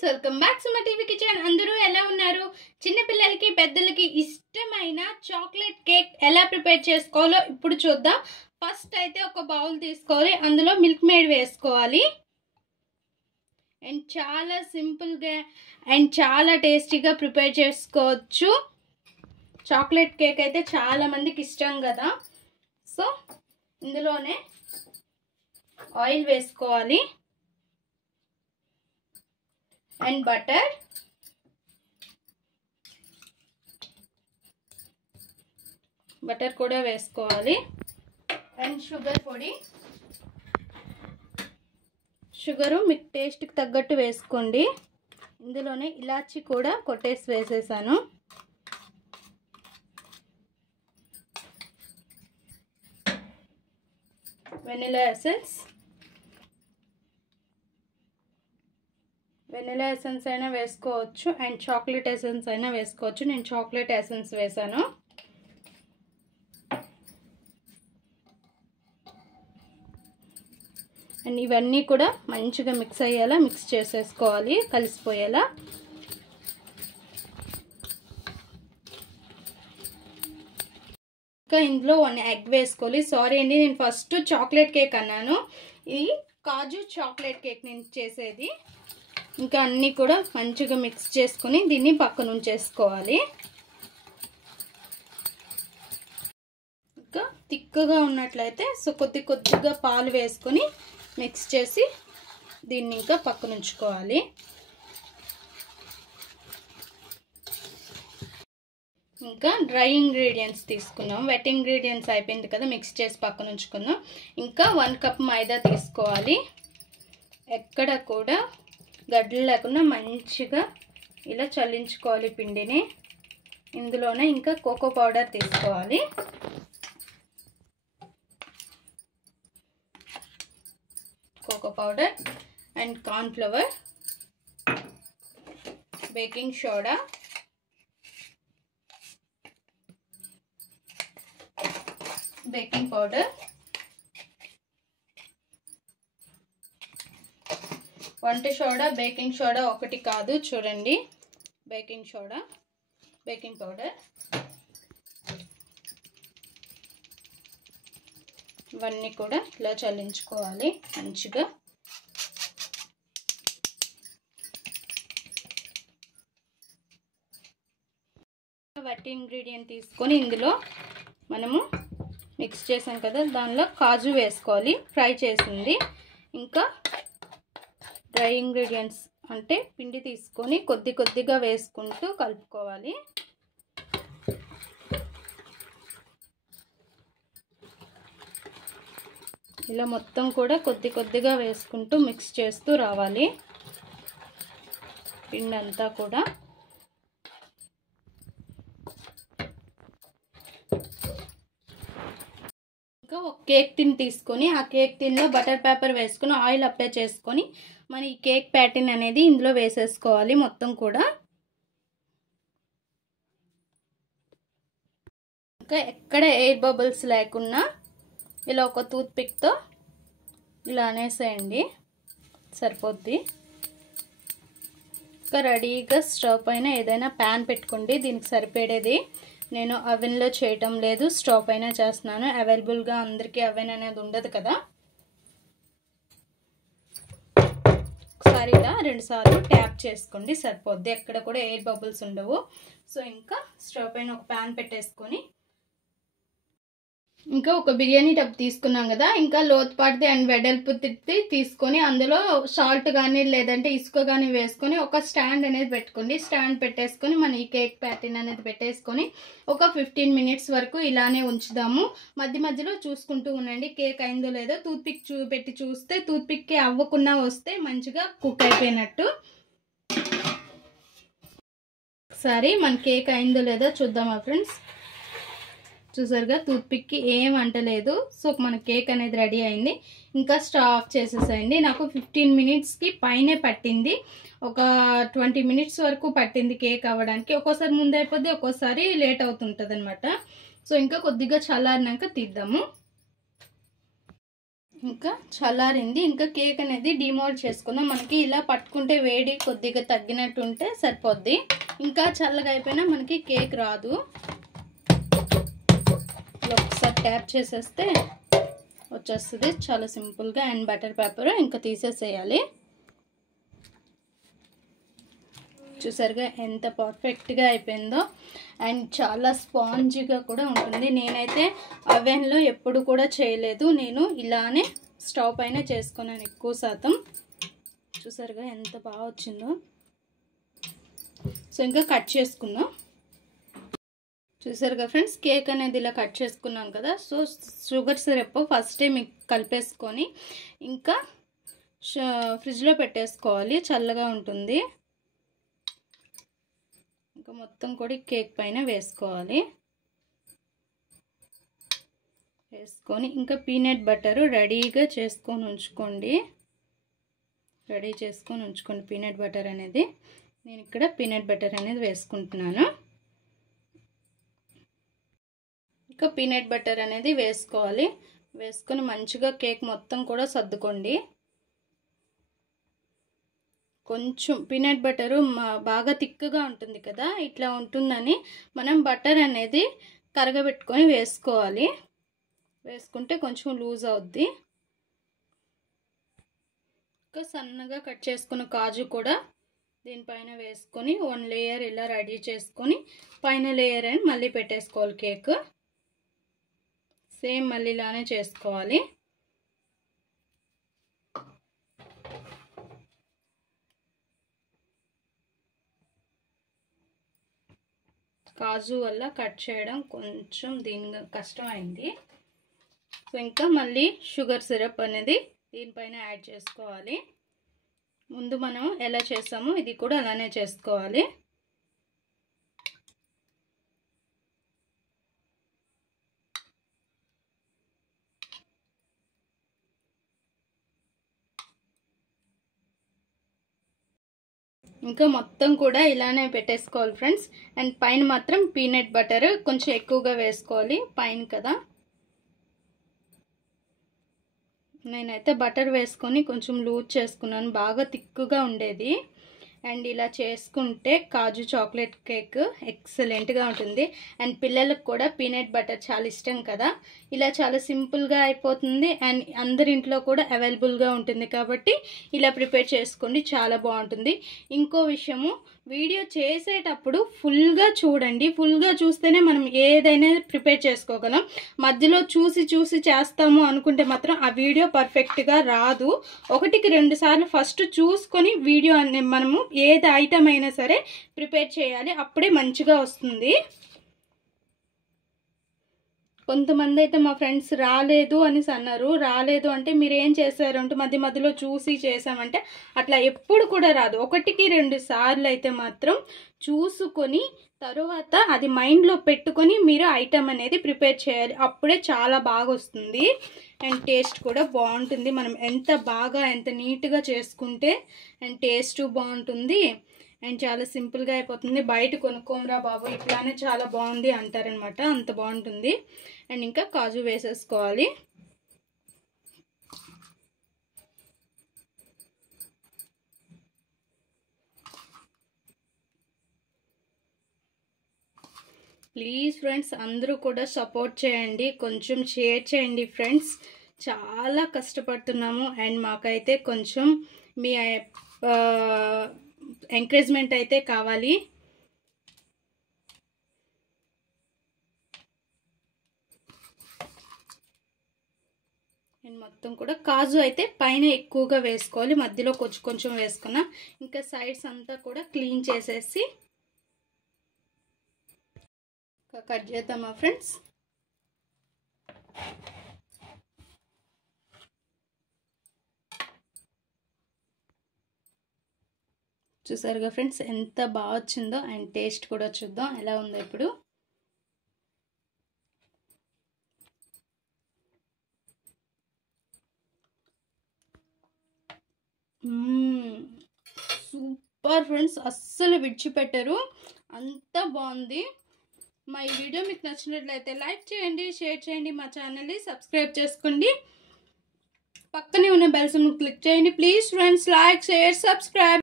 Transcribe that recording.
Friends, welcome back to my TV kitchen. అందరూ ఎలా ఉన్నారు? చిన్న పిల్లలకి పెద్దలకి ఇష్టమైన చాక్లెట్ కేక్ ఎలా ప్రిపేర్ చేసుకోవాలో ఇప్పుడు చూద్దాం. ఫస్ట్ అయితే ఒక బౌల్ తీసుకోవాలి, అందులో మిల్క్ మేడ్ వేసుకోవాలి. అండ్ చాలా సింపుల్గా అండ్ చాలా టేస్టీగా ప్రిపేర్ చేసుకోవచ్చు. చాక్లెట్ కేక్ అయితే చాలా మందికి ఇష్టం కదా. సో ఇందులోనే ఆయిల్ వేసుకోవాలి అండ్ బటర్ కూడా వేసుకోవాలి. అండ్ షుగరు మీకు టేస్ట్కి తగ్గట్టు వేసుకోండి. ఇందులోనే ఇలాచి కూడా కొట్టేసి వేసేసాను. వెనిలా ఎసెన్స్ అయినా వేసుకోవచ్చు అండ్ చాక్లెట్ ఎసెన్స్ అయినా వేసుకోవచ్చు. నేను చాక్లెట్ ఎసెన్స్ వేసాను. అండ్ ఇవన్నీ కూడా మంచిగా మిక్స్ అయ్యేలా మిక్స్ చేసేసుకోవాలి, కలిసిపోయేలా. ఇంకా ఇందులో 1 ఎగ్ వేసుకోవాలి. సారీ అండి, నేను ఫస్ట్ చాక్లెట్ కేక్ అన్నాను. ఇది కాజు చాక్లెట్ కేక్ నేను చేసేది. ఇంకా అన్నీ కూడా మంచిగా మిక్స్ చేసుకొని దీన్ని పక్కన ఉంచేసుకోవాలి. ఇంకా తిక్కగా ఉన్నట్లయితే కొద్దిగా పాలు వేసుకొని మిక్స్ చేసి దీన్ని ఇంకా పక్కన ఉంచుకోవాలి. ఇంకా డ్రై ఇంగ్రీడియంట్స్ తీసుకున్నాం. వెట్ ఇంగ్రీడియంట్స్ అయిపోయింది కదా, మిక్స్ చేసి పక్కన ఉంచుకుందాం. ఇంకా 1 కప్ మైదా తీసుకోవాలి. ఎక్కడ కూడా గడ్డలు లేకుండా మంచిగా ఇలా చల్లించుకోవాలి పిండిని. ఇందులోనే ఇంకా కోకో పౌడర్ తీసుకోవాలి. Cocoa powder and corn flour, baking soda, baking powder, వంట సోడా, బేకింగ్ సోడా ఒకటి కాదు చూడండి. బేకింగ్ సోడా, బేకింగ్ పౌడర్, ఇవన్నీ కూడా ఇలా చల్లించుకోవాలి మంచిగా. వట్టి ఇంగ్రీడియంట్ తీసుకొని ఇందులో మనము మిక్స్ చేసాం కదా, దానిలో కాజు వేసుకోవాలి, ఫ్రై చేసింది. ఇంకా డ్రై ఇంగ్రీడియంట్స్ అంటే పిండి తీసుకొని కొద్దిగా వేసుకుంటూ కలుపుకోవాలి. ఇలా మొత్తం కూడా కొద్దిగా వేసుకుంటూ మిక్స్ చేస్తూ రావాలి పిండి అంతా కూడా. ఇంకా ఒక కేక్ టిన్ తీసుకొని ఆ కేక్ టిన్లో బటర్ పేపర్ వేసుకొని ఆయిల్ అప్లై చేసుకొని మన ఈ కేక్ ప్యాటర్న్ అనేది ఇందులో వేసేసుకోవాలి మొత్తం కూడా. ఇంకా ఎక్కడ ఎయిర్ బబుల్స్ లేకుండా ఇలా ఒక టూత్ పిక్తో ఇలా అనేసేయండి, సరిపోద్ది. ఇంకా రెడీగా స్టవ్ పైన ఏదైనా ప్యాన్ పెట్టుకోండి. దీనికి సరిపడేది. నేను అవెన్లో చేయటం లేదు, స్టవ్ పైన చేస్తున్నాను. అవైలబుల్గా అందరికీ అవెన్ అనేది ఉండదు కదా. ఒకసారి ఇలా 2 సార్లు ట్యాప్ చేసుకోండి, సరిపోద్ది. ఎక్కడ కూడా ఎయిర్ బబుల్స్ ఉండవు. సో ఇంకా స్టవ్ పైన ఒక ప్యాన్ పెట్టేసుకొని ఇంకా ఒక బిర్యానీ టబ్ తీసుకున్నాం కదా, ఇంకా లోతుపాటిది అండ్ వెడల్పు తీసుకొని అందులో సాల్ట్ కానీ లేదంటే ఇసుక కానీ వేసుకొని ఒక స్టాండ్ అనేది పెట్టుకోండి. స్టాండ్ పెట్టేసుకొని మన ఈ కేక్ ప్యాటర్న్ అనేది పెట్టేసుకొని ఒక 15 మినిట్స్ వరకు ఇలానే ఉంచుదాము. మధ్యలో చూసుకుంటూ ఉండండి కేక్ అయిందో లేదో. టూత్పిక్ పెట్టి చూస్తే టూత్పిక్కి అవ్వకుండా వస్తే మంచిగా కుక్ అయిపోయినట్టు. ఒకసారి మన కేక్ అయిందో లేదో చూద్దామా ఫ్రెండ్స్. చూసారుగా, టూత్పిక్కి ఏం అంటలేదు. సో మన కేక్ అనేది రెడీ అయింది. ఇంకా స్టవ్ ఆఫ్ చేసేసేయండి. నాకు 15 మినిట్స్కి పైనే పట్టింది. ఒక 20 మినిట్స్ వరకు పట్టింది కేక్ అవ్వడానికి. ఒక్కోసారి ముందు అయిపోద్ది, ఒక్కోసారి లేట్ అవుతుంటుంది అనమాట. సో ఇంకా కొద్దిగా చల్లారినాక తీద్దాము. ఇంకా చల్లారింది. ఇంకా కేక్ అనేది డిమోల్డ్ చేసుకుందాం. మనకి ఇలా పట్టుకుంటే వేడి కొద్దిగా తగ్గినట్టు ఉంటే సరిపోద్ది. ఇంకా చల్లగా అయిపోయినా మనకి కేక్ రాదు. ఒకసారి ట్యాప్ చేసేస్తే వచ్చేస్తుంది చాలా సింపుల్గా. అండ్ బటర్ పేపర్ ఇంకా తీసేసేయాలి. చూసారుగా ఎంత పర్ఫెక్ట్గా అయిపోయిందో. అండ్ చాలా స్పాంజీగా కూడా ఉంటుంది. నేనైతే అవెన్లో ఎప్పుడు కూడా చేయలేదు, నేను ఇలానే స్టవ్ పైన చేసుకున్నాను ఎక్కువ శాతం. చూసారుగా ఎంత బాగా వచ్చిందో. సో ఇంకా కట్ చేసుకుందాం. చూసారుగా ఫ్రెండ్స్, కేక్ అనేది ఇలా కట్ చేసుకున్నాం కదా. సో షుగర్ సిరప్ ఫస్టే మీకు కలిపేసుకొని ఇంకా ఫ్రిడ్జ్లో పెట్టేసుకోవాలి, చల్లగా ఉంటుంది. ఇంకా మొత్తం కూడా కేక్ పైన వేసుకోవాలి. వేసుకొని ఇంకా పీనట్ బటర్ రెడీగా చేసుకొని ఉంచుకోండి. పీనట్ బటర్ అనేది. నేను ఇక్కడ పీనట్ బటర్ అనేది వేసుకుంటున్నాను. ఇంకా పీనట్ బటర్ అనేది వేసుకోవాలి. వేసుకొని మంచిగా కేక్ మొత్తం కూడా సర్దుకోండి. కొంచెం పీనట్ బటరు బాగా థిక్గా ఉంటుంది కదా, ఇట్లా ఉంటుందని మనం బటర్ అనేది కరగబెట్టుకొని వేసుకోవాలి. వేసుకుంటే కొంచెం లూజ్ అవుద్ది. ఇంకా సన్నగా కట్ చేసుకున్న కాజు కూడా దీనిపైన వేసుకొని 1 లేయర్ ఇలా రెడీ చేసుకొని పైన లేయర్ అని మళ్ళీ పెట్టేసుకోవాలి. కేక్ సేమ్ మళ్ళీ ఇలానే చేసుకోవాలి. కాజు వల్ల కట్ చేయడం కొంచెం కష్టమైంది. సో ఇంకా మళ్ళీ షుగర్ సిరప్ అనేది దీనిపైన యాడ్ చేసుకోవాలి. ముందు మనం ఎలా చేసామో ఇది కూడా అలానే చేసుకోవాలి. ఇంకా మొత్తం కూడా ఇలానే పెట్టేసుకోవాలి ఫ్రెండ్స్. అండ్ పైన మాత్రం పీనట్ బటర్ కొంచెం ఎక్కువగా వేసుకోవాలి పైన కదా. నేనైతే బటర్ వేసుకొని కొంచెం లూజ్ చేసుకున్నాను, బాగా థిక్గా ఉండేది. అండ్ ఇలా చేసుకుంటే కాజు చాక్లెట్ కేక్ ఎక్సలెంట్గా ఉంటుంది. అండ్ పిల్లలకు కూడా పీనట్ బటర్ చాలా ఇష్టం కదా. ఇలా చాలా సింపుల్గా అయిపోతుంది అండ్ అందరి ఇంట్లో కూడా అవైలబుల్గా ఉంటుంది కాబట్టి ఇలా ప్రిపేర్ చేసుకోండి, చాలా బాగుంటుంది. ఇంకో విషయము, వీడియో చేసేటప్పుడు ఫుల్గా చూడండి. ఫుల్గా చూస్తేనే మనం ఏదైనా ప్రిపేర్ చేసుకోగలం. మధ్యలో చూసి చేస్తాము అనుకుంటే మాత్రం ఆ వీడియో పర్ఫెక్ట్గా రాదు. 1-2 సార్లు ఫస్ట్ చూసుకొని వీడియో అనే మనము ఏది ఐటమ్ అయినా సరే ప్రిపేర్ చేయాలి, అప్పుడే మంచిగా వస్తుంది. కొంతమంది అయితే మా ఫ్రెండ్స్ రాలేదు అనేసి అన్నారు. రాలేదు అంటే మీరు ఏం చేశారు అంటే మధ్యలో చూసి చేసామంటే అట్లా ఎప్పుడు కూడా రాదు. 1-2 సార్లు అయితే మాత్రం చూసుకొని తరువాత అది మైండ్లో పెట్టుకొని మీరు ఐటమ్ అనేది ప్రిపేర్ చేయాలి, అప్పుడే చాలా బాగా వస్తుంది. అండ్ టేస్ట్ కూడా బాగుంటుంది. మనం ఎంత నీట్గా చేసుకుంటే అండ్ టేస్ట్ బాగుంటుంది అండ్ చాలా సింపుల్గా అయిపోతుంది. బయట కొనుక్కోమరా బాబు ఇట్లానే చాలా బాగుంది అంటారనమాట, అంత బాగుంటుంది. అండ్ ఇంకా కాజు వేసేసుకోవాలి. ప్లీజ్ ఫ్రెండ్స్ అందరూ కూడా సపోర్ట్ చేయండి, కొంచెం షేర్ చేయండి ఫ్రెండ్స్. చాలా కష్టపడుతున్నాము అండ్ మాకైతే కొంచెం మీ ఎంకరేజ్మెంట్ అయితే కావాలి. నేను మొత్తం కూడా కాజు అయితే పైన ఎక్కువగా వేసుకోవాలి, మధ్యలో కొంచెం వేసుకున్నా. ఇంకా సైడ్స్ అంతా కూడా క్లీన్ చేసేసి కట్ చేద్దామా ఫ్రెండ్స్. చూసారుగా ఫ్రెండ్స్ ఎంత బాగా వచ్చిందో. అండ్ టేస్ట్ కూడా చూద్దాం ఎలా ఉందో ఇప్పుడు. సూపర్ ఫ్రెండ్స్, అస్సలు విడిచిపెట్టరు, అంత బాగుంది. మా ఈ వీడియో మీకు నచ్చినట్లయితే లైక్ చేయండి, షేర్ చేయండి, మా ఛానల్ని సబ్స్క్రైబ్ చేసుకోండి. పక్కనే ఉన్న బెల్ సింబల్ క్లిక్ చేయండి. Please friends, like, share, subscribe.